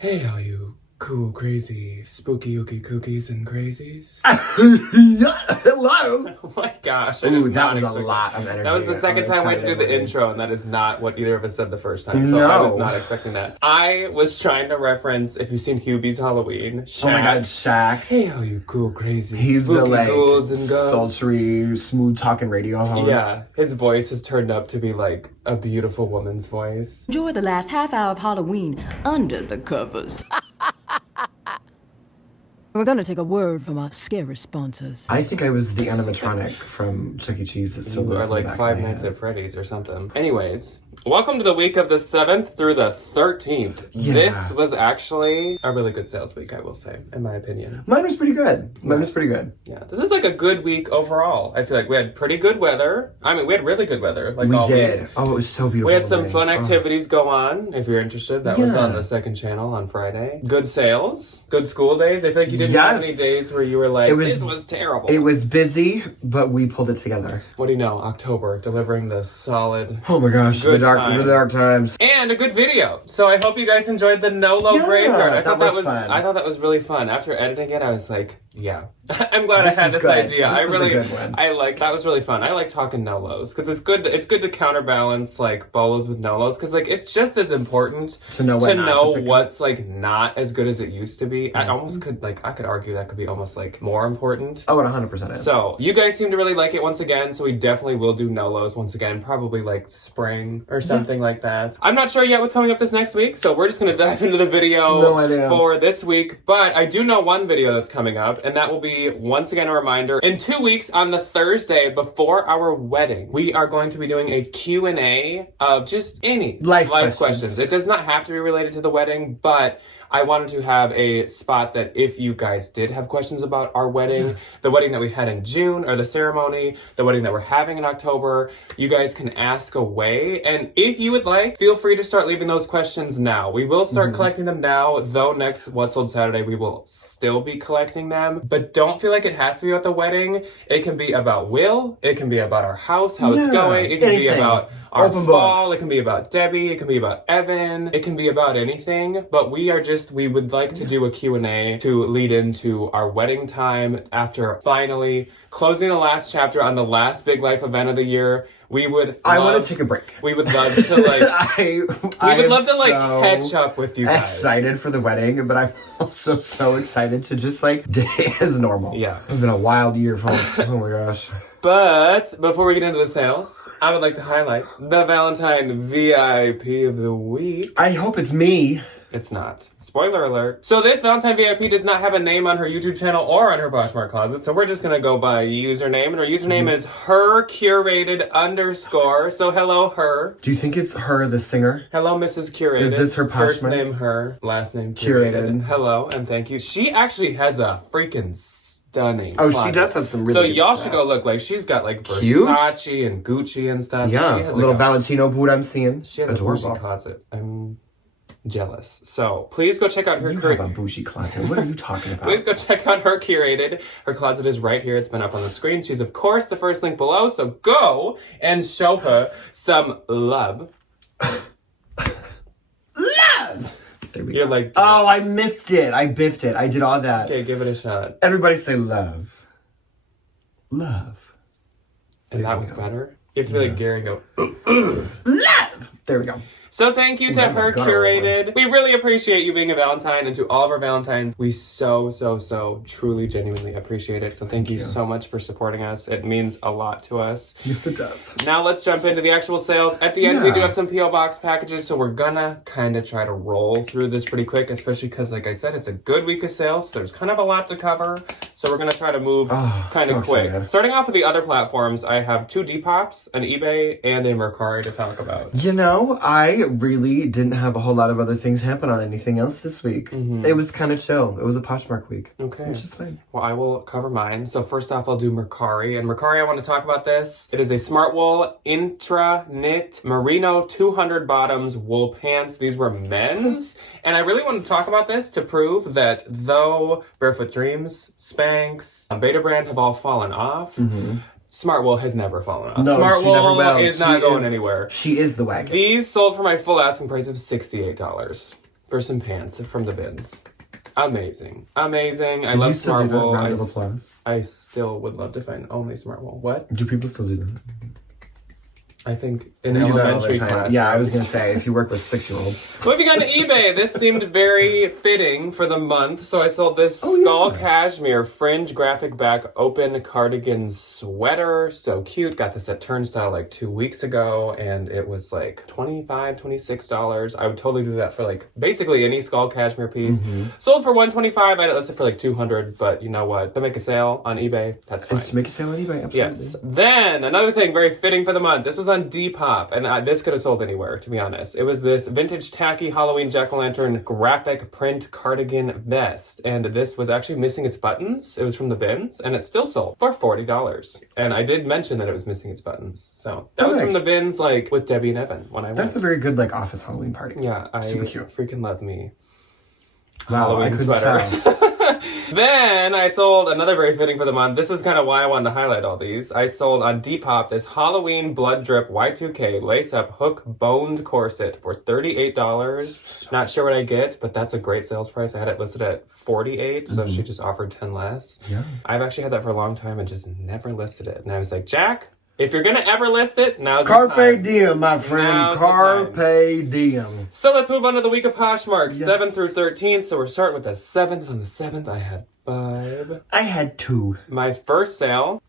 Hey, all you cool, crazy, spooky, ooky cookies and crazies. Hello. Oh my gosh. Ooh, that was a lot of energy. That was the second time we had to do the intro, and that is not what either of us said the first time. So No. I was not expecting that. I was trying to reference, if you've seen Hubie's Halloween, Shaq. Oh my god, Shaq. Hey, all you cool, crazy, He's spooky the like ghouls and ghosts. sultry, smooth talking radio host. Yeah, his voice has turned up to be like a beautiful woman's voice. Enjoy the last half hour of Halloween under the covers. We're gonna take a word from our scary sponsors. I think I was the animatronic from Chuck E. Cheese that still You lives are in the like back Five of my Nights head. at Freddy's or something. Anyways, welcome to the week of the 7th through the 13th. Yeah. This was actually a really good sales week, I will say, in my opinion. Mine was pretty good. Yeah, this was like a good week overall. I feel like we had pretty good weather. I mean, we had really good weather. Like We all did. week. Oh, it was so beautiful. We had some the fun weddings. activities go on, if you're interested. That was Yeah. on the second channel on Friday. Good sales, good school days. I feel like you didn't have Yes. any days where you were like, It was- this was terrible. It was busy, but we pulled it together. What do you know? October, delivering the solid Oh my gosh, Good the time. dark times. and a good video. So I hope you guys enjoyed the No-Lo Yeah, graveyard. I that thought was fun. I thought that was really fun. After editing it, I was like, yeah. I'm glad This I had is this good. idea. This I was a really good one. I like that was really fun. I like talking No-Los because it's good to counterbalance like bolos with No-Los because like it's just as important To know what not to pick up. what's like not as good as it used to be. I almost could like I could argue that could be almost like more important. Oh, it 100% is. So, you guys seem to really like it once again, so we definitely will do No-Los once again, probably like spring or something like that. I'm not sure yet what's coming up this next week, so we're just gonna dive into the video No idea. for this week. But I do know one video that's coming up, and that will be, once again, a reminder, in 2 weeks on the Thursday before our wedding, we are going to be doing a Q&A of just any Life questions. questions. It does not have to be related to the wedding, but I wanted to have a spot that if you guys did have questions about our wedding, the wedding that we had in June, or the ceremony, the wedding that we're having in October, you guys can ask away. And if you would like, feel free to start leaving those questions now. We will start collecting them now, though next What's Sold Saturday, we will still be collecting them. But don't feel like it has to be about the wedding. It can be about Will. It can be about our house, how it's Yeah, going. It can be anything. about our Open book. fall, it can be about Debbie, it can be about Evan, it can be about anything, but we would like to do a Q&A to lead into our wedding time after finally closing the last chapter on the last big life event of the year. I want to take a break. We would love to like, I we would love to am like so catch up with you guys. excited for the wedding, but I'm also so excited to just like day as normal. Yeah. It's been a wild year, folks. Oh my gosh. But before we get into the sales, I would like to highlight the Valentine VIP of the week. I hope it's me. It's not. Spoiler alert. So this Valentine VIP does not have a name on her YouTube channel or on her Poshmark closet, so we're just gonna go by username, and her username is hercurated_. So hello, her. Do you think it's her, the singer? Hello, Mrs. Curated. Is this her First Poshmark? name her, last name Curated. Curated. Hello, and thank you. She actually has a freaking stunning Oh, closet. she does have some really So good y'all stuff. should go look. Like, she's got like Cute. Versace and Gucci and stuff. Yeah, She has a little like Valentino boot I'm seeing. She has a bougie closet. I'm jealous. So please go check out her You have a bougie closet. What are you talking about? Please go check out her Curated. Her closet is right here. It's been up on the screen. She's, of course, the first link below. So go and show her some love. Love! There we You're go. like, Oh, I missed it. I biffed it. I did all that. okay, give it a shot. Everybody say love. Love. And that was better. You have to be like Gary and go, Love! There we go. So thank you to That's a her good Curated. We really appreciate you being a Valentine, and to all of our Valentines, we so truly, genuinely appreciate it. So thank you so much for supporting us. It means a lot to us. Yes, it does. Now let's jump into the actual sales. At the end, we Yeah. do have some P.O. Box packages, so we're gonna kind of try to roll through this pretty quick, especially because, like I said, it's a good week of sales, so there's kind of a lot to cover. So we're gonna try to move kind of so quick. excited. Starting off with the other platforms, I have 2 Depop's, an eBay, and a Mercari to talk about. You know, I really didn't have a whole lot of other things happen on anything else this week. It was kind of chill. It was a Poshmark week. Okay. Which is fine. Well, I will cover mine. So first off, I'll do Mercari. And Mercari, I want to talk about this. It is a smart wool intra knit merino 200 bottoms wool pants. These were men's. And I really want to talk about this to prove that though Barefoot Dreams, Spanx, Beta Brand have all fallen off, Smart Wool has never fallen off. No, Smart she Wool never will. is She not going is- anywhere. She is the wagon. These sold for my full asking price of $68. for some pants from the bins. Amazing. Amazing. I Do you love still do that? Smartwool. Round of applause. I still would love to find only Smartwool. What? Do people still do that? I think in We do that all elementary the time. class. Yeah, I was gonna say, if you work with 6-year-olds. Moving on to eBay, this seemed very fitting for the month, so I sold this skull cashmere fringe graphic back open cardigan sweater. So cute. Got this at Turnstile like 2 weeks ago, and it was like $25, $26. I would totally do that for like basically any skull cashmere piece. Sold for $125. I had it listed for like $200, but you know what? To make a sale on eBay, that's fine. Just make a sale on eBay, absolutely. Yes. Then another thing very fitting for the month. This was on Depop, and this could have sold anywhere, to be honest. It was this vintage tacky Halloween jack-o'-lantern graphic print cardigan vest, and this was actually missing its buttons. It was from the bins, and it still sold for $40. And I did mention that it was missing its buttons, so that was from the bins, like with Debbie and Evan when I went. That's a very good like office Halloween party. Yeah, I Super cute. Freaking love me. Wow, Halloween I couldn't sweater. tell. Then I sold another very fitting for the month. This is kind of why I wanted to highlight all these. I sold on Depop this Halloween blood drip Y2K lace-up hook boned corset for $38. Not sure what I get, but that's a great sales price. I had it listed at $48, so she just offered 10 less. Yeah. I've actually had that for a long time and just never listed it. And I was like, Jack, if you're gonna ever list it, now's the time. Carpe diem, my friend. Now's the Carpe diem. So let's move on to the week of Poshmark, 7 through 13. So we're starting with the 7th. On the 7th, I had 5. I had 2. My first sale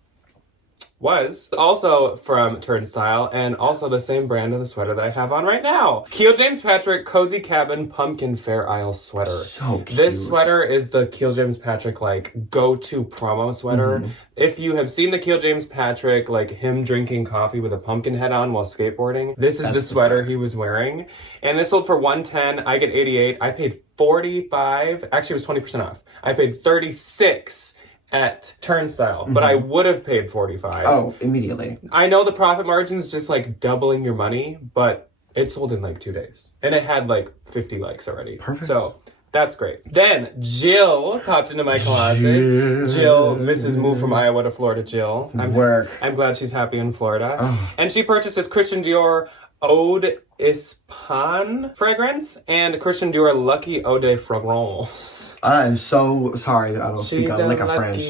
was also from Turnstile, and also the same brand of the sweater that I have on right now. Keel James Patrick Cozy Cabin Pumpkin Fair Isle sweater. So cute. This sweater is the Keel James Patrick like go-to promo sweater. If you have seen the Keel James Patrick, like him drinking coffee with a pumpkin head on while skateboarding, this is the sweater he was wearing. And this sold for $110. I get $88. I paid $45. Actually, it was 20% off. I paid $36 at Turnstile, but I would have paid $45. Oh, immediately. I know the profit margin's just like doubling your money, but it sold in like 2 days. And it had like 50 likes already. Perfect. So that's great. Then Jill popped into my closet. Jill, Mrs. Move from Iowa to Florida, Jill. I'm glad she's happy in Florida. Oh. And she purchased this Christian Dior Eau d'Espagne fragrance and Christian Dior Lucky Eau de Fragrance. I'm so sorry that I don't speak She's like a lucky. French.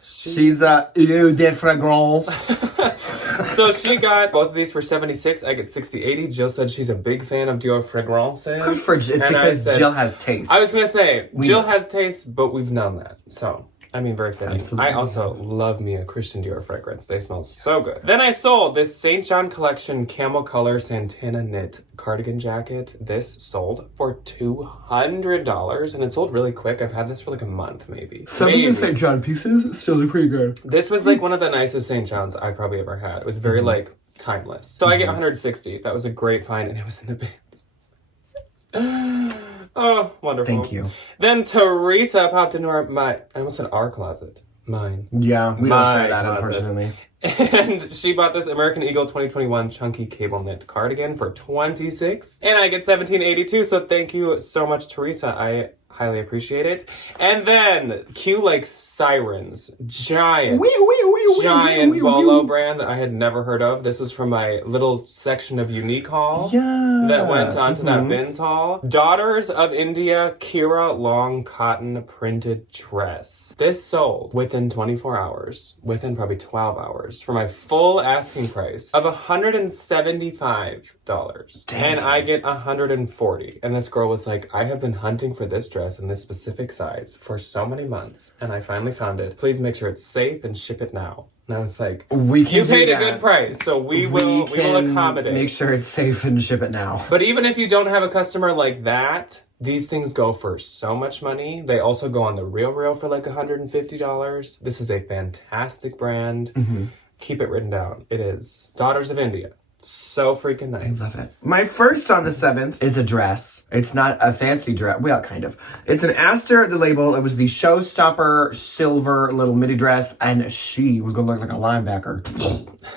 She's a eau de fragrance. So she got both of these for $76. I get $60.80. Jill said she's a big fan of Dior fragrances. Good for Jill. It's because Jill has taste. I was gonna say Jill has taste, but we've known that. So I mean, very fitting. Absolutely. I also love me a Christian Dior fragrance. They smell so good. Then I sold this St. John Collection Camel Color Santana Knit cardigan jacket. This sold for $200, and it sold really quick. I've had this for like a month, maybe. Some of the St. John pieces still look pretty good. This was like one of the nicest St. John's I probably ever had. It was very like timeless. So I get $160. That was a great find, and it was in the bins. Oh, wonderful. Thank you. Then Teresa popped into I almost said our closet. Mine. Yeah, we don't say that, closet. unfortunately. And she bought this American Eagle 2021 chunky cable knit cardigan for $26. And I get $17.82, so thank you so much, Teresa. I highly appreciate it. And then cue like sirens, giant Bolo brand that I had never heard of. This was from my little section of unique haul that went onto that bins haul. Daughters of India Kira long cotton printed dress. This sold within 24 hours, within probably 12 hours, for my full asking price of $175. Dang. And I get $140. And this girl was like, I have been hunting for this dress in this specific size for so many months, and I finally found it. Please make sure it's safe and ship it now. And I was like, you paid a good price, so we will accommodate. Make sure it's safe and ship it now. But even if you don't have a customer like that, these things go for so much money. They also go on the RealReal for like $150. This is a fantastic brand. Keep it written down. It is Daughters of India. So freaking nice. I love it. My first on the 7th is a dress. It's not a fancy dress. Well, kind of. It's an Aster, the label. It was the Showstopper silver little midi dress, and she was going to look like a linebacker.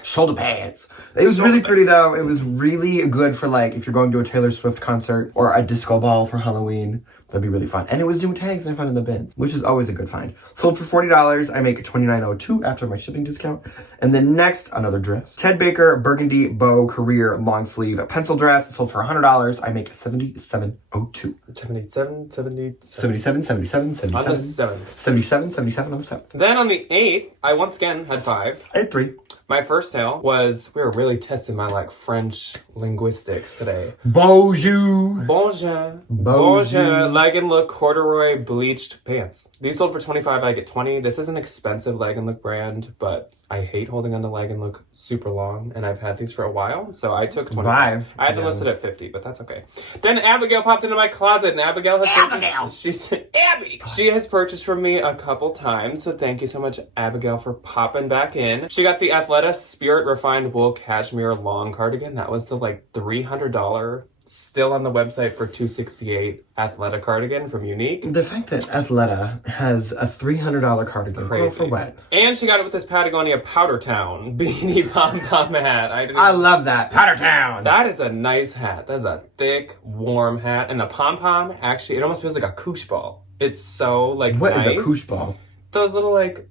Shoulder pads. It was really pretty, though. It was really good for, like, if you're going to a Taylor Swift concert or a disco ball for Halloween. That'd be really fun. And it was new tags and I found in the bins, which is always a good find. Sold for $40. I make $29.02 after my shipping discount. And then next, another dress. Ted Baker Burgundy Bow Career Long Sleeve Pencil Dress. Sold for $100. I make $77.02. 77, 70, 77, 77, 77. On the 7th. 77, 77 on the 7th. Then on the 8th, I once again had 5. I had 3. My first sale was, we were really testing my like French linguistics today. Bonjour. Bonjour. Bonjour. Bonjour. Leg and Look corduroy bleached pants. These sold for $25. I get $20. This is an expensive Leg and Look brand, but I hate holding on to Leg and Look super long, and I've had these for a while, so I took $25. Bye. I had to list it at $50, but that's okay. Then Abigail popped into my closet, and Abigail has purchased. Abby. She has purchased from me a couple times, so thank you so much, Abigail, for popping back in. She got the Athleta Spirit Refined Wool Cashmere Long Cardigan. That was the like $300. Still on the website for $268 Athleta cardigan from Unique. The fact that Athleta has a $300 cardigan. Crazy. For what? And she got it with this Patagonia Powder Town beanie pom-pom hat. I love that. Powder Town. That is a nice hat. That's a thick, warm hat. And the pom-pom, actually, it almost feels like a koosh ball. It's so, like, What nice. is a koosh ball? Those little, like,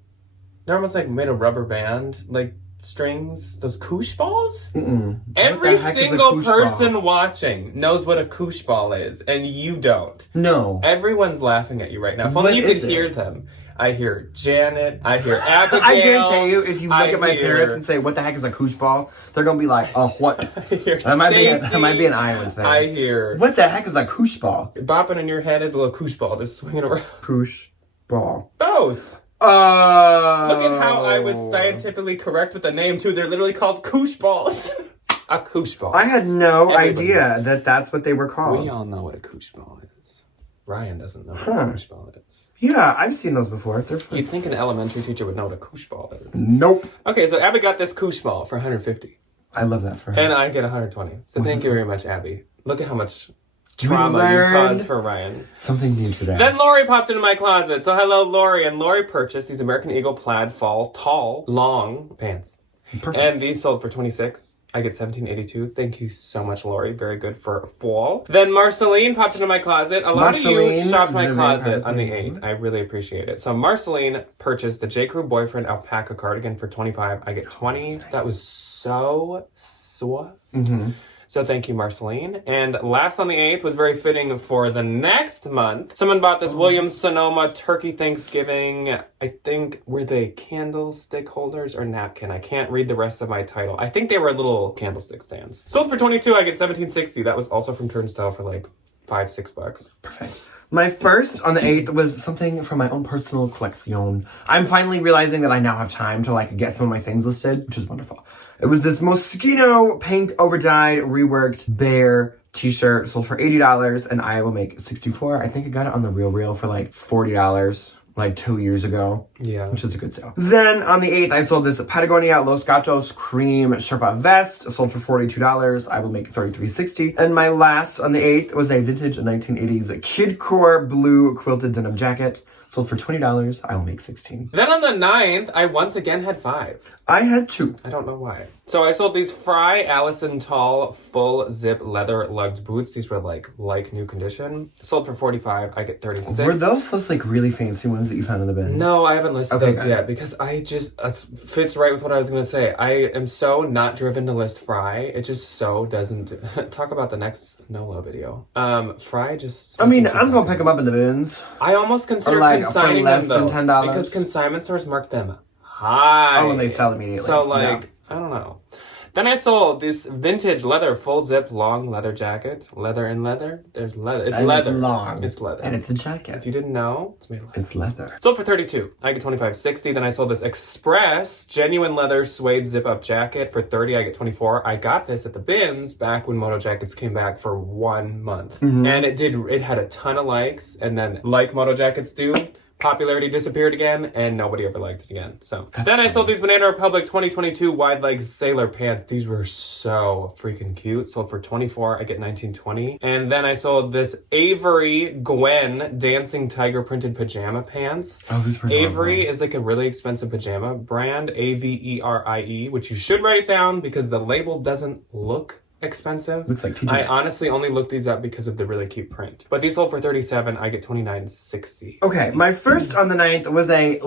they're almost, like, made of rubber band, like, strings. Those koosh balls? Mm-mm. Every What the heck is a single koosh person ball? watching knows what a koosh ball is, and you don't. No. Everyone's laughing at you right now. If What only you is could it? hear them. I hear Janet. I hear Abigail. I guarantee you, if you look I at my hear- parents and say, what the heck is a koosh ball? They're going to be like, oh, what? I hear That might be an Stacy. island thing. I hear What the heck is a koosh ball? bopping in your head is a little koosh ball just swinging around. Koosh ball. Those. Oh. Look at how I was scientifically correct with the name too. They're literally called koosh balls. A koosh ball. I had no Everybody idea that that's what they were called. We all know what a koosh ball is. Ryan doesn't know what a koosh ball is. Yeah, I've seen those before. They're fun. You'd think an elementary teacher would know what a koosh ball is. Nope. Okay, so Abby got this koosh ball for $150. I love that for her. And I get $120. So thank you very much, Abby. Look at how much trauma you learned caused for Ryan. Something new today. Then Lori popped into my closet. So hello, Lori. And Lori purchased these American Eagle plaid fall tall, long pants. Perfect. And these sold for $26. I get $17.82. Thank you so much, Lori. Very good for fall. Then Marceline popped into my closet. A lot of you Marceline, shopped my really closet on the happy. 8th. I really appreciate it. So Marceline purchased the J. Crew Boyfriend Alpaca Cardigan for $25. I get $20. Nice. That was so suave. Mm-hmm. So thank you, Marceline. And last on the 8th was very fitting for the next month. Someone bought this Williams Sonoma Turkey Thanksgiving. I think, were they candlestick holders or napkin? I can't read the rest of my title. I think they were little candlestick stands. Sold for $22. I get $17.60. That was also from Turnstile for like $5-6. Perfect. My first on the 8th was something from my own personal collection. I'm finally realizing that I now have time to like get some of my things listed, which is wonderful. It was this Moschino pink overdyed reworked bear t-shirt sold for $80 and I will make $64. I think I got it on the Real for like $40 like 2 years ago. Yeah. Which is a good sale. Then on the 8th, I sold this Patagonia Los Gatos cream Sherpa vest sold for $42. I will make $33.60. And my last on the 8th was a vintage 1980s Kidcore blue quilted denim jacket sold for $20. I will make $16. Then on the 9th, I once again had 5. I had 2. I don't know why. So I sold these Fry Allison Tall full zip leather lugged boots. These were like new condition. Sold for $45. I get $36. Were those like really fancy ones that you found in the bin? No, I haven't listed Okay, those got it. yet because that fits right with what I was going to say. I am so not driven to list Fry. It just so doesn't. Talk about the next Nolo video. Fry just. I mean, doesn't I'm fit gonna that pick them up in the bins. I almost consider Or, like, for consigning less them though, than $10? because consignment stores mark them high. Oh, and they sell immediately. So like, Yeah. I don't know. Then I sold this vintage leather full zip long leather jacket. Leather and leather. There's leather. It's And leather. It's long. It's leather. And it's a If jacket. you didn't know, it's made of leather. It's leather. Sold for $32. I get $25.60. Then I sold this Express genuine leather suede zip up jacket for $30. I get $24. I got this at the bins back when Moto Jackets came back for 1 month. Mm-hmm. And it had a ton of likes. And then like Moto Jackets do, popularity disappeared again and nobody ever liked it again. So then I sold these Banana Republic 2022 wide leg sailor pants. These were so freaking cute. Sold for $24. I get $19.20. And then I sold this Avery Gwen dancing tiger printed pajama pants. Oh, who's Avery is like a really expensive pajama brand, Averie, which you should write it down because the label doesn't look expensive. Looks like TJ I Maxx. honestly only looked these up because of the really cute print. But these sold for $37. I get $29.60. Okay, my first on the 9th was a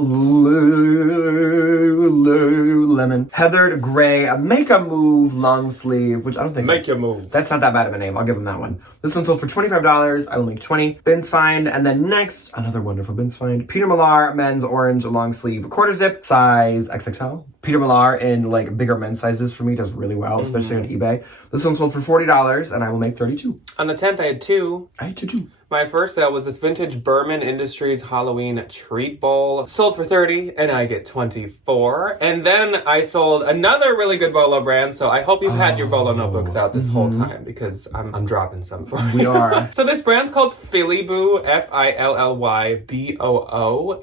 Lululemon heathered gray make a move long sleeve, which I don't think Make your move. That's not that bad of a name. I'll give them that one. This one sold for $25. I will make 20. Bins find, and then next, another wonderful bins find. Peter Millar men's orange long sleeve quarter zip, size XXL. Peter Millar in like bigger men's sizes for me does really well, especially on eBay. This one sold for $40, and I will make 32. On the 10th, I had two. I had two. My first sale was this vintage Berman Industries Halloween treat bowl. Sold for $30, and I get $24. And then I sold another really good Bolo brand, so I hope you've had your Bolo notebooks out this whole time, because I'm dropping some for you. We are. So this brand's called Philly Boo, FILLYBOO,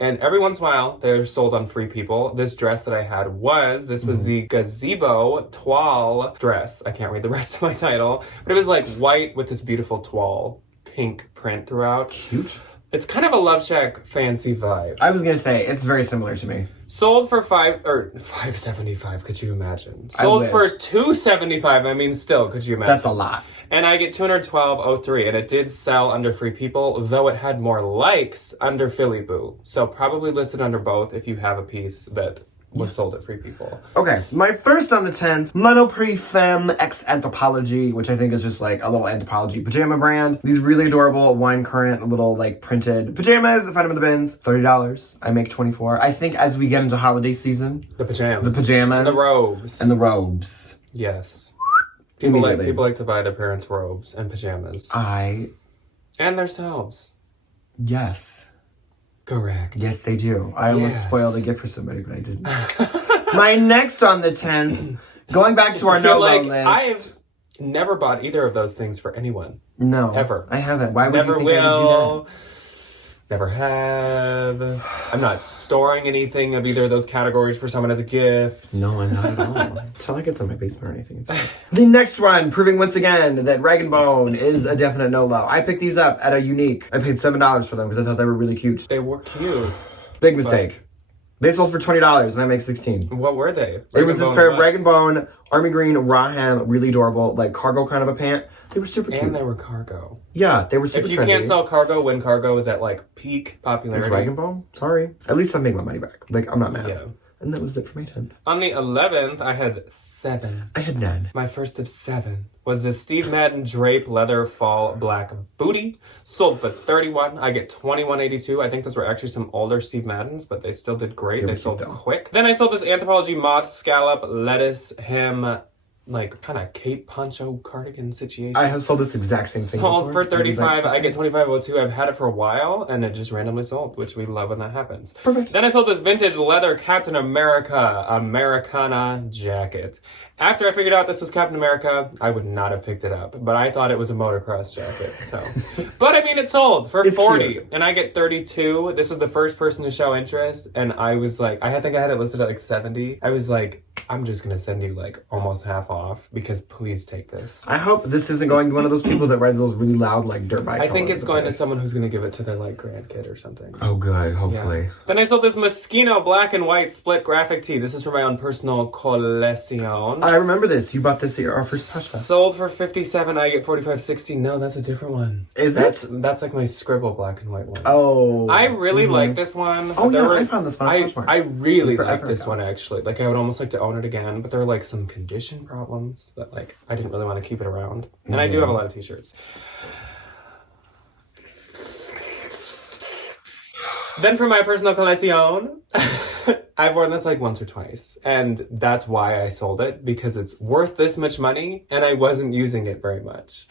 and every once in a while, they're sold on Free People. This dress that I had was the gazebo toile dress. I can't read the rest of my title, but it was like white with this beautiful toile pink print throughout. Cute. It's kind of a Love Shack fancy vibe. I was gonna say, it's very similar to me. Sold for $5.75, could you imagine? Sold for $2.75, I mean, still, could you imagine? That's a lot. And I get $212.03, and it did sell under Free People, though it had more likes under Philly Boo. So probably listed under both if you have a piece that was sold at Free People. Okay, my first on the 10th, Monoprix Femme X Anthropologie, which I think is just like a little anthropology pajama brand. These really adorable wine current little like printed pajamas. I find them in the bins. $30. I make 24. I think as we get into holiday season, The pajamas. the pajamas, The robes. and the robes. Yes. People Immediately. like to buy their parents' robes and pajamas. And themselves. Yes. Correct. Yes, they do. I almost Yes. spoiled a gift for somebody, but I didn't. My next on the 10th, going back to our no-low list. I've never bought either of those things for anyone. No. Ever. I haven't. Why would Never you think I would do will. Never have. I'm not storing anything of either of those categories for someone as a gift. that? No, not at all. It's not like it's in my basement or anything. It's fine. The next one, proving once again that Rag & Bone is a definite no-low. I picked these up at a Unique. I paid $7 for them because I thought they were really cute. They were cute. Big mistake. They sold for $20 and I make 16. What were they? It was this pair of Rag & Bone, Army Green, raw hem, really adorable, like cargo kind of a pant. They were super cute. And they were cargo. Yeah, they were super If you trendy. can't sell cargo when cargo is at like peak popularity. It's Rag & Bone? Sorry. At least I made my money back. Like, I'm not mad. Yeah. And that was it for my 10th. On the 11th, I had 7. I had none. My first of 7 was the Steve Madden Drape Leather Fall Black Booty. Sold for $31. I get $21.82. I think those were actually some older Steve Maddens, but they still did great. They sold quick. Then I sold this Anthropologie Moth Scallop Lettuce Hem, like kind of cape poncho cardigan situation. I have sold this exact same thing Sold before. for $35. I get $25.02. I've had it for a while, and it just randomly sold, which we love when that happens. Perfect. Then I sold this vintage leather Captain America Americana jacket. After I figured out this was Captain America, I would not have picked it up, but I thought it was a motocross jacket, so. But I mean, it sold for $40, cute. and I get $32. This was the first person to show interest, and I was like, I think I had it listed at like $70. I was like, I'm just gonna send you like almost half off because please take this. I hope this isn't going to one of those people that rides those really loud like dirt bikes. I think it's going to place. someone who's gonna give it to their like grandkid or something. Oh, good. Hopefully. Yeah. Then I sold this Moschino black and white split graphic tee. This is for my own personal collection. I remember this. You bought this at our first pasta. Sold for $57. I get $45.60. No, that's a different one. Is That's like my scribble black and white one. Oh. I really like this one. Oh, There yeah, were- I found this one at Poshmark. I really like Forever this ago. one actually. Like I would almost like to own it again, but there were like some condition problems that like I didn't really want to keep it around. And I do have a lot of t-shirts. Then for my personal collection, I've worn this like once or twice, and that's why I sold it, because it's worth this much money, and I wasn't using it very much.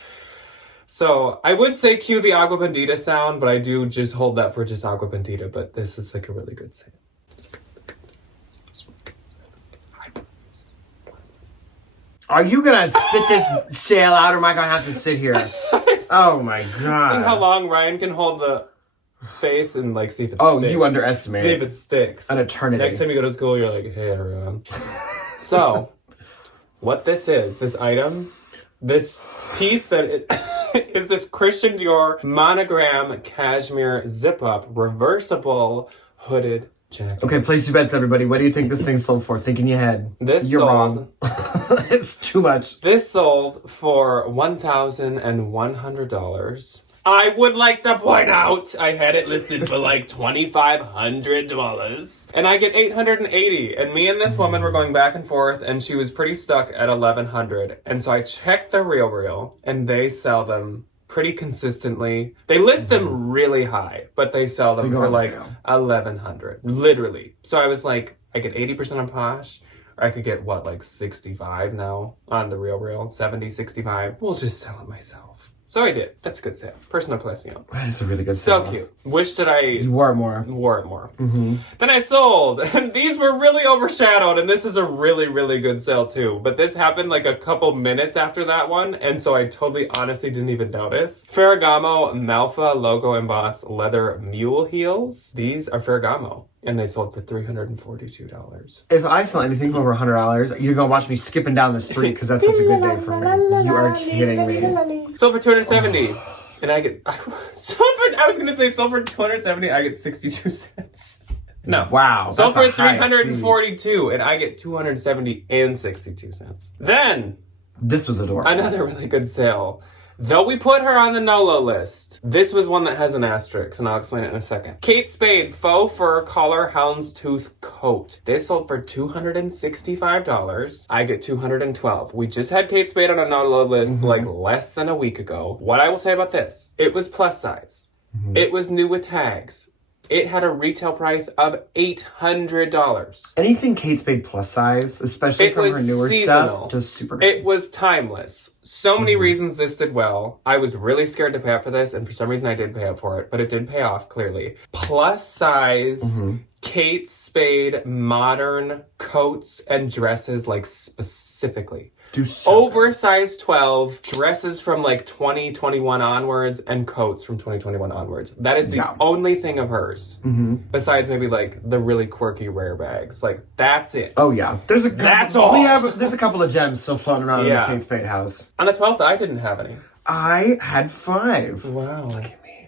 So I would say cue the Agua Bendita sound, but I do just hold that for just Agua Bendita, but this is like a really good sale. Are you gonna spit this sale out, or am I gonna have to sit here? Oh my god! Seeing how long Ryan can hold the face and like see if it Oh, sticks. you underestimate See if it sticks. an eternity. Next time you go to school, you're like, hey everyone. So, what this is, this item, this piece that is this Christian Dior monogram cashmere zip-up reversible hooded jacket. Okay, place your bets, everybody. What do you think this thing sold for? Think in your head. This You're sold- wrong. It's too much. This sold for $1,100. I would like to point out I had it listed for like $2,500, and I get $880. And me and this woman were going back and forth, and she was pretty stuck at $1,100. And so I checked the Real, and they sell them pretty consistently. They list them really high, but they sell them They go for on like sale. $1,100, literally. So I was like, I get 80% on Posh. Or I could get, what, like 65 now on the Real, 70, 65. We'll just sell it myself. So I did. That's a good sale. Personal collection. That is a really good So sale. cute. Wish that I You wore it more. wore it more. Then I sold, and these were really overshadowed, and this is a really, really good sale too. But this happened like a couple minutes after that one, and so I totally honestly didn't even notice. Ferragamo Malfa logo embossed leather mule heels. These are Ferragamo, and they sold for $342. If I sell anything over $100, you're gonna watch me skipping down the street because that's such a good day for me. You are kidding me. Sold for $270. And I get, I was gonna say sold for $270, I get 62 cents. No. Wow. Sold that's for a high $342, and I get $270 and 62 cents. Then, fee. This was adorable. another really good sale. Though we put her on the NOLO list, this was one that has an asterisk, and I'll explain it in a second. Kate Spade faux fur collar houndstooth coat. This sold for $265. I get $212. We just had Kate Spade on a NOLO list like less than a week ago. What I will say about this, it was plus size. It was new with tags. It had a retail price of $800. Anything Kate Spade plus size, especially It from was her newer seasonal. stuff, just super good. It was timeless. So many reasons this did well. I was really scared to pay up for this, and for some reason I did pay up for it, but it did pay off, clearly. Plus size, Kate Spade modern coats and dresses, like specifically. Do so good. Oversized 12, dresses from like 2021 onwards, and coats from 2021 onwards. That is the Yeah. only thing of hers. Besides maybe like the really quirky rare bags. Like, that's it. Oh yeah, there's a couple, That's all. There's a couple of gems still floating around Yeah. in the Kate Spade house. On the 12th, I didn't have any. I had 5. Wow.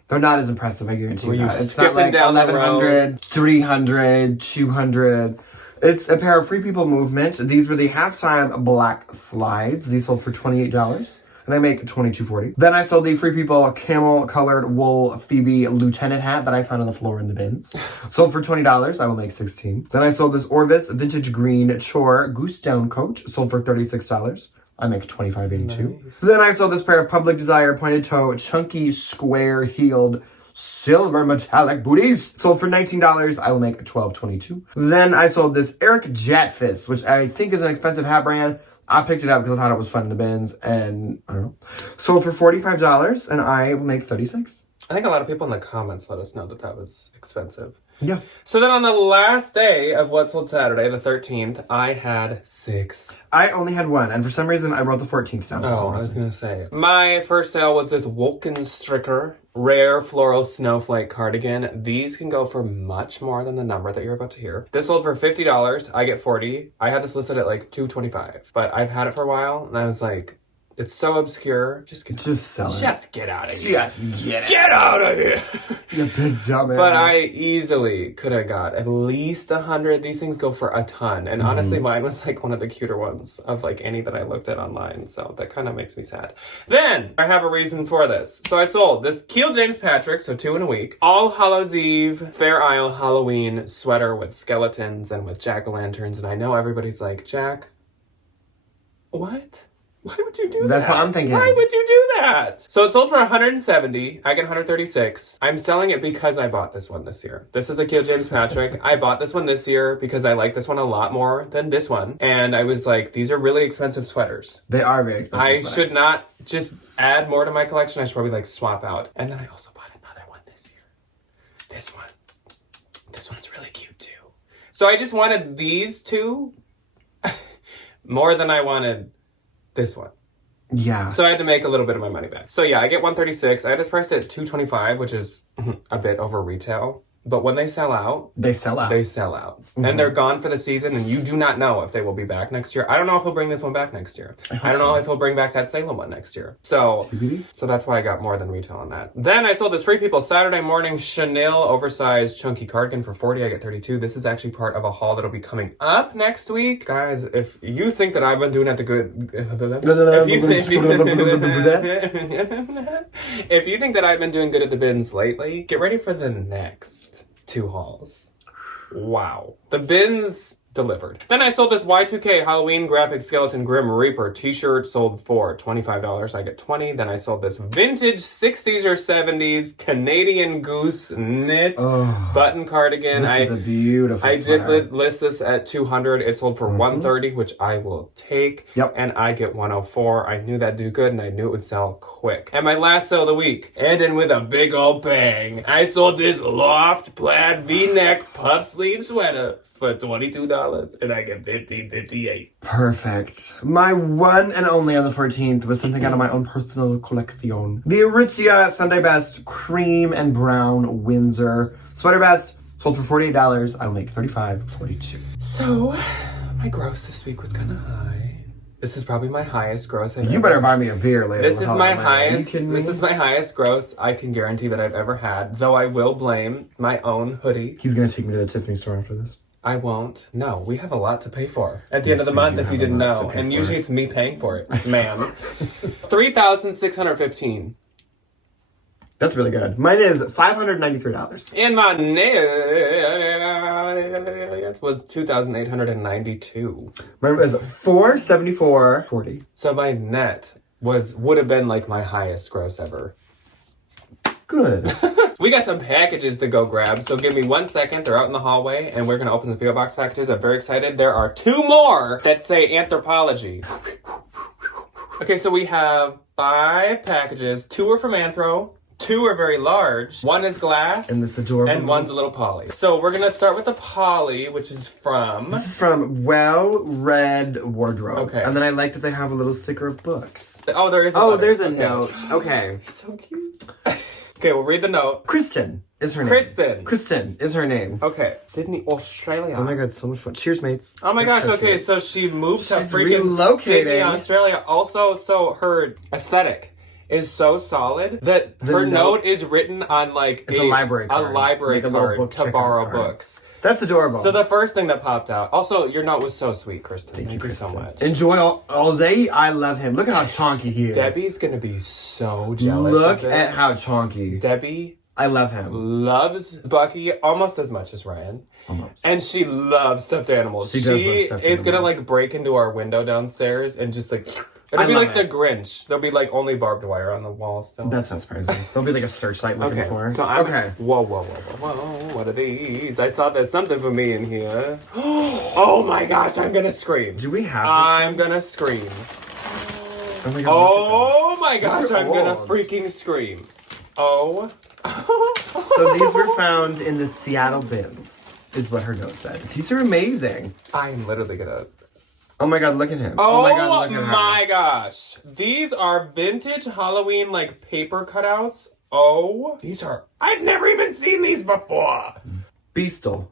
They're not as impressive, I guarantee Were you you that. It's skipping not like down the 1100, 300, 200. It's a pair of Free People Movement. These were the halftime black slides. These sold for $28. And I make $22.40. Then I sold the Free People camel colored wool Phoebe lieutenant hat that I found on the floor in the bins. Sold for $20. I will make $16. Then I sold this Orvis vintage green chore goose down coat. Sold for $36. I make $25.82. Then I sold this pair of Public Desire pointed toe chunky square heeled silver metallic booties. Sold for $19. I will make $12.22. Then I sold this Eric Jatfis, which I think is an expensive hat brand. I picked it up because I thought it was fun in the bins, and I don't know. Sold for $45, and I will make $36. I think a lot of people in the comments let us know that that was expensive. Yeah. So then on the last day of What Sold Saturday, the 13th, I had 6. I only had 1, and for some reason I wrote the 14th down. Oh, I was going to say. My first sale was this Wolkenstricker rare floral snowflake cardigan. These can go for much more than the number that you're about to hear. This sold for $50. I get $40. I had this listed at like $225, but I've had it for a while, and I was like, it's so obscure. Just get sell it. Just get out of here. Just get it. Get out of here. You big dumbass. But I easily could have got at least 100. These things go for a ton. And honestly, mine was like one of the cuter ones of like any that I looked at online. So that kind of makes me sad. Then I have a reason for this. So I sold this Keel James Patrick, so 2 in a week, All Hallows Eve Fair Isle Halloween sweater with skeletons and with jack-o'-lanterns. And I know everybody's like, Jack, what? Why would you do that? That's what I'm thinking. Why would you do that? So it sold for $170. I get $136. I'm selling it because I bought this one this year. This is a Keel James Patrick. I bought this one this year because I like this one a lot more than this one. And I was like, these are really expensive sweaters. They are very expensive. I sweaters. should not just add more to my collection. I should probably like swap out. And then I also bought another one this year. This one. This one's really cute too. So I just wanted these two more than I wanted this one. Yeah. So I had to make a little bit of my money back. So yeah, I get $136. I had this priced at $225, which is a bit over retail. But when they sell out, They sell out. they sell out. And they're gone for the season, and you do not know if they will be back next year. I don't know if he'll bring this one back next year. I don't know if he'll bring back that Salem one next year. So that's why I got more than retail on that. Then I sold this Free People Saturday morning Chanel oversized chunky cardigan for $40. I get $32. This is actually part of a haul that'll be coming up next week. Guys, if you think that I've been doing at the good... if you think that I've been doing good at the bins lately, get ready for the next 2 hauls. Wow. The bins delivered. Then I sold this Y2K Halloween graphic skeleton Grim Reaper t-shirt, sold for $25. I get $20. Then I sold this vintage 60s or 70s Canadian Goose knit button cardigan. This is a beautiful I sweater. did list this at $200. It sold for $130, which I will take. Yep. And I get $104. I knew that'd do good, and I knew it would sell quick. And my last sale of the week, ending with a big old bang. I sold this loft plaid V-neck puff sleeve sweater for $22, and I get $15.58. Perfect. My one and only on the 14th was something out of my own personal collection. The Aritzia Sunday Best Cream and Brown Windsor Sweater Vest sold for $48. I'll make $35.42. So, my gross this week was kind of high. This is probably my highest gross I've You ever better buy me a beer later. This is my Are you highest. kidding me? This is my highest gross I can guarantee that I've ever had. Though I will blame my own hoodie. He's gonna take me to the Tiffany store after this. I won't. No, we have a lot to pay for at the end of the we month. do If you have didn't a lot know, to pay and for. usually it's me paying for it, ma'am. $3,615. That's really good. Mine is $593. And my net was $2,892. Mine was $474.40. So my net would have been like my highest gross ever. Good. We got some packages to go grab, so give me 1 second. They're out in the hallway, and we're going to open the P.O. Box packages. I'm very excited. There are 2 more that say anthropology. Okay, so we have 5 packages. 2 are from Anthro. 2 are very large. 1 is glass. And this adorable. And 1's a little poly. So we're going to start with the poly, which is from... This is from Well Read Wardrobe. Okay. And then I like that they have a little sticker of books. Oh, there is a Oh, letter. there's a Okay. note. Okay. So cute. Okay, we'll read the note. Kristen is her name. Kristen. Kristen is her name. Okay. Sydney, Australia. Oh my god, so much fun. Cheers, mates. Oh my That's gosh, so okay, cute. so she moved to She's freaking Sydney, relocating. Australia. Also, so her aesthetic is so solid that her note is written on like It's a library card. A library Like a little card book to checkout borrow card. books. That's adorable. So the first thing that popped out. Also, your note was so sweet, Kristen. Thank you so Kristen. much. Enjoy all day. I love him. Look at how chonky he is. Debbie's gonna be so jealous. Look of this. at how chonky. Debbie I love him. loves Bucky almost as much as Ryan. Almost. And she loves stuffed animals. She does love stuffed is gonna animals. like break into our window downstairs and just like I it'll be love like it. the Grinch. There'll be like only barbed wire on the wall still. That's not surprising. There'll be like a searchlight looking Okay, for her. so I'm okay. Whoa! What are these? I saw there's something for me in here. Oh my gosh! I'm gonna scream. Do we have this? I'm gonna scream. Oh my god. Oh my gosh! These are I'm gonna old. freaking scream. Oh. So these were found in the Seattle bins, is what her note said. These are amazing. I'm literally gonna. Oh my god, look at him. Oh, my god, look at her. my gosh. These are vintage Halloween like paper cutouts. Oh, these are. I've never even seen these before. Beastle.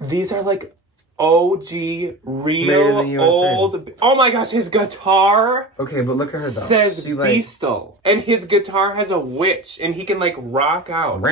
These are like OG, Made in real the USA. old. Oh my gosh, his guitar Okay, but look at her though. says She, like, Beastle. And his guitar has a witch and he can like rock out.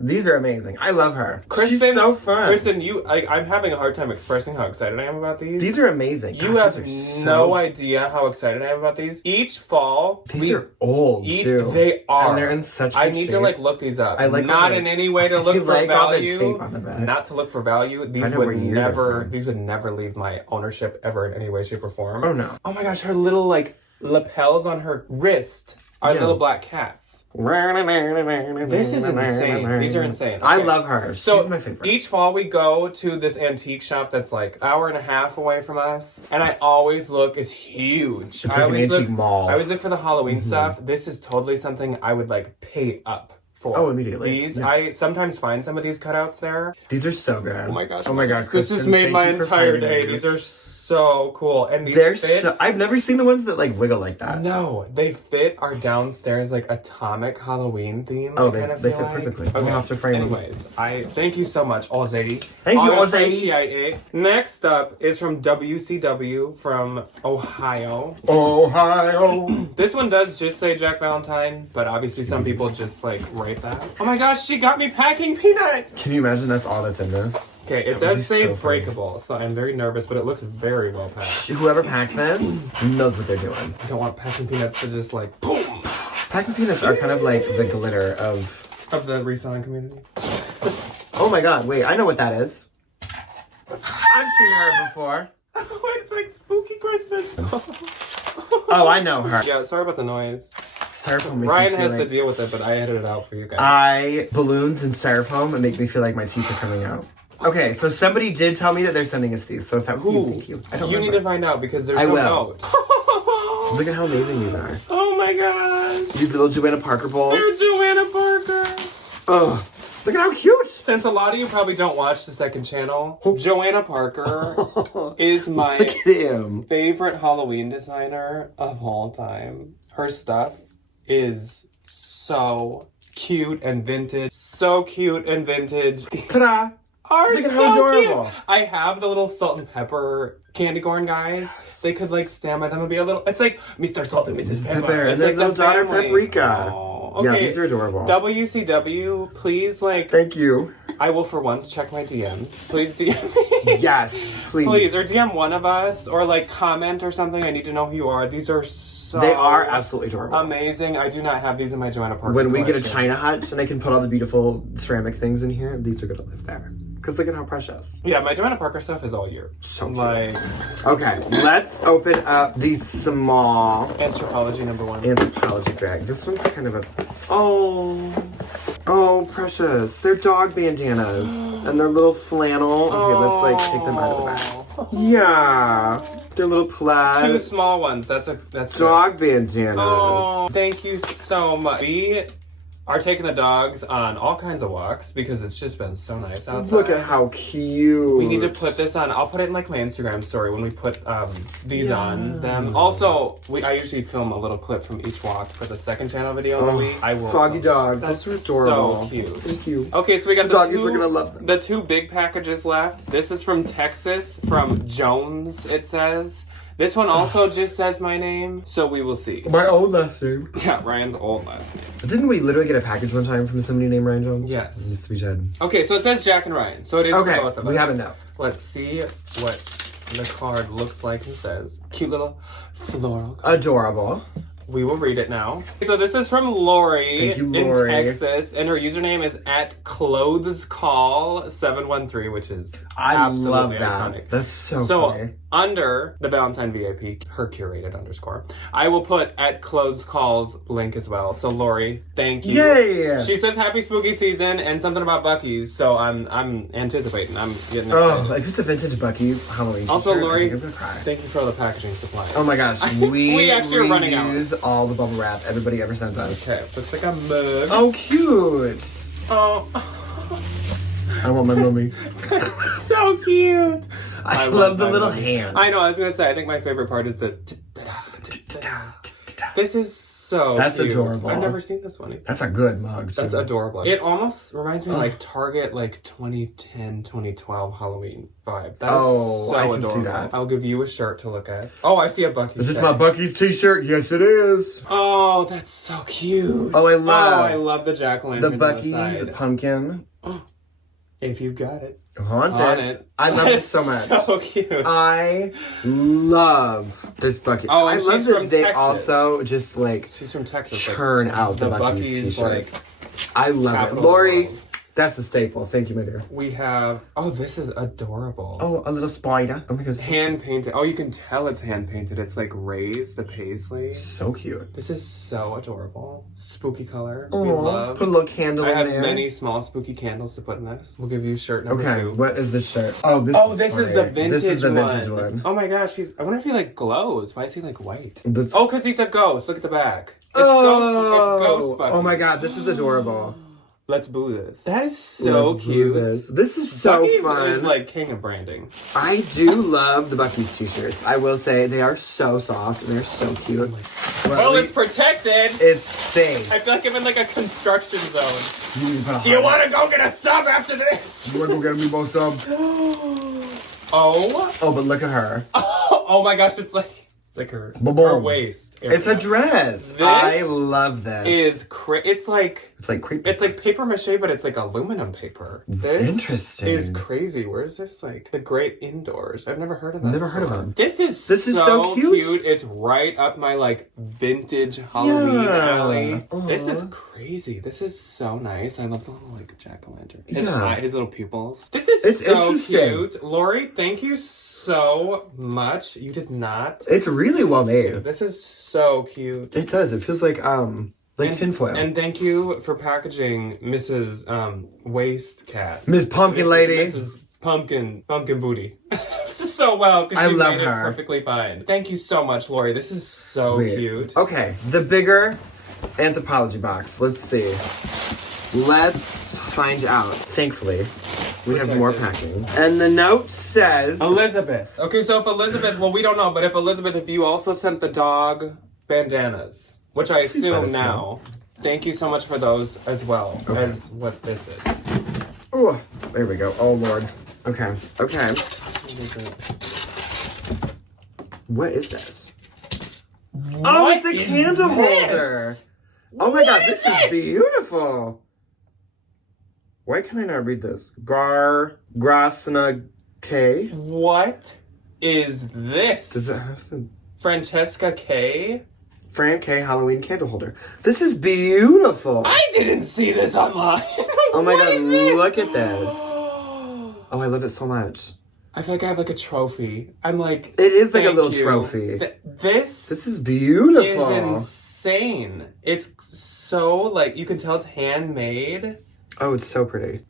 These are amazing. I love her. Kristen, She's so fun. Kristen, I'm having a hard time expressing how excited I am about these. These are amazing. You God, have these are no idea how excited I am about these. Each fall, These are old too. They are. And they're in such I good need shape. to like look these up. I like not all in the- any way to look I for like all the value. tape on the back. Not to look for value. These Find out would what year they're never. from. These would never leave my ownership ever in any way, shape, or form. Oh no. Oh my gosh, her little like lapels on her wrist are Yeah. little black cats. This is insane. These are insane. I Okay. love her. So She's my favorite. each fall we go to this antique shop that's like hour and a half away from us, and I always look. It's huge. It's like an antique mall. I always look for the Halloween stuff. This is totally something I would like pay up for. Oh, immediately. These, Yeah. I sometimes find some of these cutouts there. These are so good. Oh my gosh. Oh my gosh. This just Kristen, made thank my you for entire finding day. these. These are so cool. And these They're fit. so, I've never seen the ones that like wiggle like that. No, they fit our downstairs like atomic Halloween theme. Oh, I they kinda fit feel like. perfectly. Okay. We'll have to frame them. Anyways, I thank you so much, Ozzy. Thank you, I Ozzy. appreciate it. Next up is from WCW from Ohio. Ohio. This one does just say Jack Valentine, but obviously some people just like write that. Oh my gosh, she got me packing peanuts! Can you imagine that's all that's in this? Okay, it That would does be say so funny. breakable, so I'm very nervous, but it looks very well packed. Whoever packed this knows what they're doing. I don't want packing peanuts to just like boom Packing peanuts are kind of like the glitter of the reselling community. Oh my god, wait, I know what that is. I've seen her before. Oh, it's like spooky Christmas. Oh, I know her. Yeah, sorry about the noise. Styrofoam makes Ryan me feel has to like deal with it, but I edited it out for you guys. balloons and styrofoam and make me feel like my teeth are coming out. Okay, so somebody did tell me that they're sending us these, so if that was you, thank you. I don't You remember. need to find out because there's I no will. note. Look at how amazing these are. Oh my gosh. These little Joanna Parker bowls. They're Joanna Parker. Ugh. Look at how cute! Since a lot of you probably don't watch the second channel, Joanna Parker is Look my at him. favorite Halloween designer of all time. Her stuff is so cute and vintage. So cute and vintage. Ta-da! Are Look at so how adorable. cute. I have the little salt and pepper candy corn guys. Yes. They could like stand by them and be a little. It's like Mr. Salt and Mrs. Pepper. Pepper, It's and their like little the daughter family. Paprika. Aw, Yeah, okay. these are adorable. WCW, please like. Thank you. I will for once check my DMs. Please DM me. Yes, please. Please, or DM one of us, or like comment or something. I need to know who you are. These are so They are absolutely adorable. amazing. I do not have these in my Joanna Parker When we get a collection. China hut and I can put all the beautiful ceramic things in here, these are gonna live there. Because look at how precious. Yeah, my Joanna Parker stuff is all year. So cute. Like Okay, let's open up these small Anthropology #1. anthropology bag. This one's kind of a... Oh, precious. They're dog bandanas. And they're little flannel. Okay, let's like take them out of the bag. Yeah. They're little plaid. Two small ones. That's dog bandanas. Oh, thank you so much. We are taking the dogs on all kinds of walks because it's just been so nice outside. Look at how cute. We need to put this on. I'll put it in like my Instagram story when we put these on them. Also, I usually film a little clip from each walk for the second channel video of the week. I will. Soggy dog. That's Those are adorable. so cute. Thank you. Okay, so we got The doggies are gonna love them. the two big packages left. This is from Texas, from Jones, it says. This one also just says my name, so we will see. My old last name. Yeah, Ryan's old last name. Didn't we literally get a package one time from somebody named Ryan Jones? Yes. Yes, we did. Okay, so it says Jack and Ryan, so it is Okay, for both of us. we have it now. Let's see what the card looks like and says. Cute little floral card. Adorable. We will read it now. So this is from Lori, Thank you, Lori. in Texas, and her username is @clothescall713, which is I absolutely love that. iconic. That's so funny. Under the Valentine VIP, her curated _ I will put @clothescalls link as well. So Lori, thank you. Yay! She says happy spooky season and something about Buc-ee's, so I'm anticipating. I'm getting excited. Oh, if it's a vintage Buc-ee's Halloween Also, t-shirt, I Lori, think I'm gonna cry. thank you for all the packaging supplies. Oh my gosh, We actually are running out. reuse all the bubble wrap everybody ever sends us. Okay, looks like a mug. Oh, cute! Oh. I want my mummy. So cute. I want love the my little mummy. hand. I know, I was gonna say, I think my favorite part is the This is so That's cute. adorable. I've never seen this one either. That's a good mug, too. That's adorable. It almost reminds me of like Target, like 2010, 2012 Halloween vibe. That is so I can adorable. see that. I'll give you a shirt to look at. Oh, I see a Buc-ee's. Is this tag. my Buc-ee's t-shirt? Yes, it is. Oh, that's so cute. Oh, I love the jack-o'-lantern. the on Buc-ee's side. pumpkin. If you've got it. Haunted. On it. I love That this so is much. So cute. I love this bucket. Oh, I and love she's that from they Texas. also just like She's from Texas. churn out the Buc-ee's t-shirts. like, I love it. capital Lori, world. that's a staple. Thank you, my dear. We have. Oh, this is adorable. Oh, a little spider. Oh my goodness. Hand painted. Oh, you can tell it's hand painted. It's like raised, the paisley. So cute. This is so adorable. Spooky color. We Oh, love. put a little candle I in have there. many small spooky candles to put in this. We'll give you shirt number Okay, 2. what is this shirt? Oh, this Oh, is this is funny. the vintage This is the one. vintage one. Oh my gosh, I wonder if he like glows. Why is he like white? That's- Oh, because he's a ghost. Look at the back. It's oh, ghost. It's ghost Bucky. oh my god, this is adorable. Let's boo this. That is so Let's do cute. This is so Bucky's fun. is like king of branding. I do love the Bucky's t-shirts. I will say they are so soft and they're so cute. Well, it's protected. It's safe. I feel like I'm in like a construction zone. You need to put a Do you heart want to go get a sub after this? You want to go get me both up? Oh. Oh, but look at her. Oh my gosh, it's like her, Boom. her waist area. It's a dress. This I love this. It's like creepy. It's like paper mache, but it's like aluminum paper. This Interesting. is crazy. Where's this like the Great Indoors? I've never heard of that. Never heard of store. them. This is so cute. It's right up my like vintage Halloween alley. This is crazy. This is so nice. I love the little like jack-o'-lantern. His little pupils. This is so cute. Lori, thank you so much. You did not. It's really well made. This is so cute. It does. It feels like tinfoil. And thank you for packaging Mrs. Waist Cat. Miss Pumpkin Lady. Mrs. Pumpkin Booty. Just so well because she made it perfectly fine. Thank you so much, Lori. This is so cute. Okay, the bigger anthropology box. Let's see. Let's find out. Thankfully, we have more packing. And the note says... Elizabeth. Okay, so if Elizabeth... Well, we don't know, but if you also sent the dog bandanas, which I assume now, thank you so much for those as well as what this is. Oh, there we go. Oh, Lord. Okay. What is this? Oh, it's a candle holder. Oh my God, this is beautiful. Why can I not read this? Grasna K. What is this? Does it have the Francesca K? Fran K Halloween candle holder. This is beautiful. I didn't see this online. Oh my God, look at this. Oh, I love it so much. I feel like I have like a trophy. I'm like, it is like a little trophy. This is beautiful. Is insane. It's so like you can tell it's handmade. Oh, it's so pretty.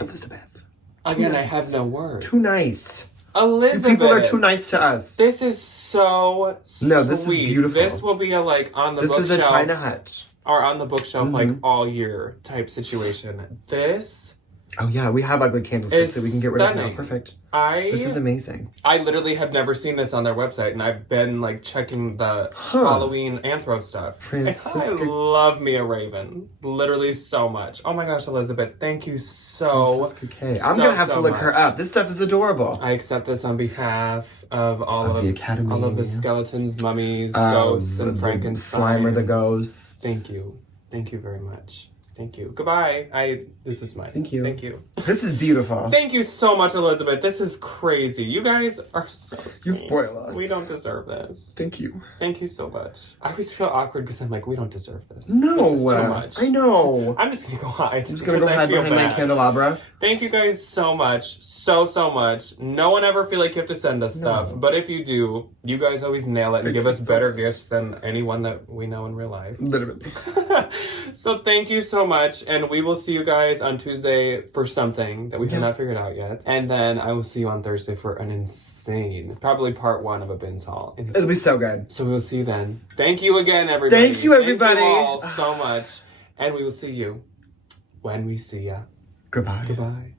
Elizabeth. Again, I have no words. Too nice. Elizabeth. You people are too nice to us. This is so sweet. No, this is beautiful. This will be a like on the bookshelf. This is a China hutch. Or on the bookshelf like all year type situation. This. Oh yeah, we have ugly candlesticks that we can get rid of now. Perfect. This is amazing. I literally have never seen this on their website, and I've been like checking the Halloween anthro stuff. I love me a Raven, literally so much. Oh my gosh, Elizabeth, thank you so. I'm gonna have to look her up. This stuff is adorable. I accept this on behalf of all of the Academy, all of the skeletons, mummies, ghosts, and Frankenstein. Slimer the ghost. Thank you very much. Thank you. Goodbye. This is mine. Thank you. Thank you. This is beautiful. Thank you so much, Elizabeth. This is crazy. You guys are so sweet. You spoil us. We don't deserve this. Thank you. Thank you so much. I always feel awkward because I'm like, we don't deserve this. No. This is too much. I know. I'm just going to go hide. I'm just going to go hide behind my candelabra. Thank you guys so much. So much. No one ever feel like you have to send us stuff. But if you do, you guys always nail it and give us better gifts than anyone that we know in real life. Literally. So thank you so much. And we will see you guys on Tuesday for something that we have not figured out yet. And then I will see you on Thursday for an insane, probably part 1 of a Bins haul. It'll be so good. So we'll see you then. Thank you again, everybody. Thank you, everybody. Thank you all so much. And we will see you when we see ya. Goodbye. Goodbye.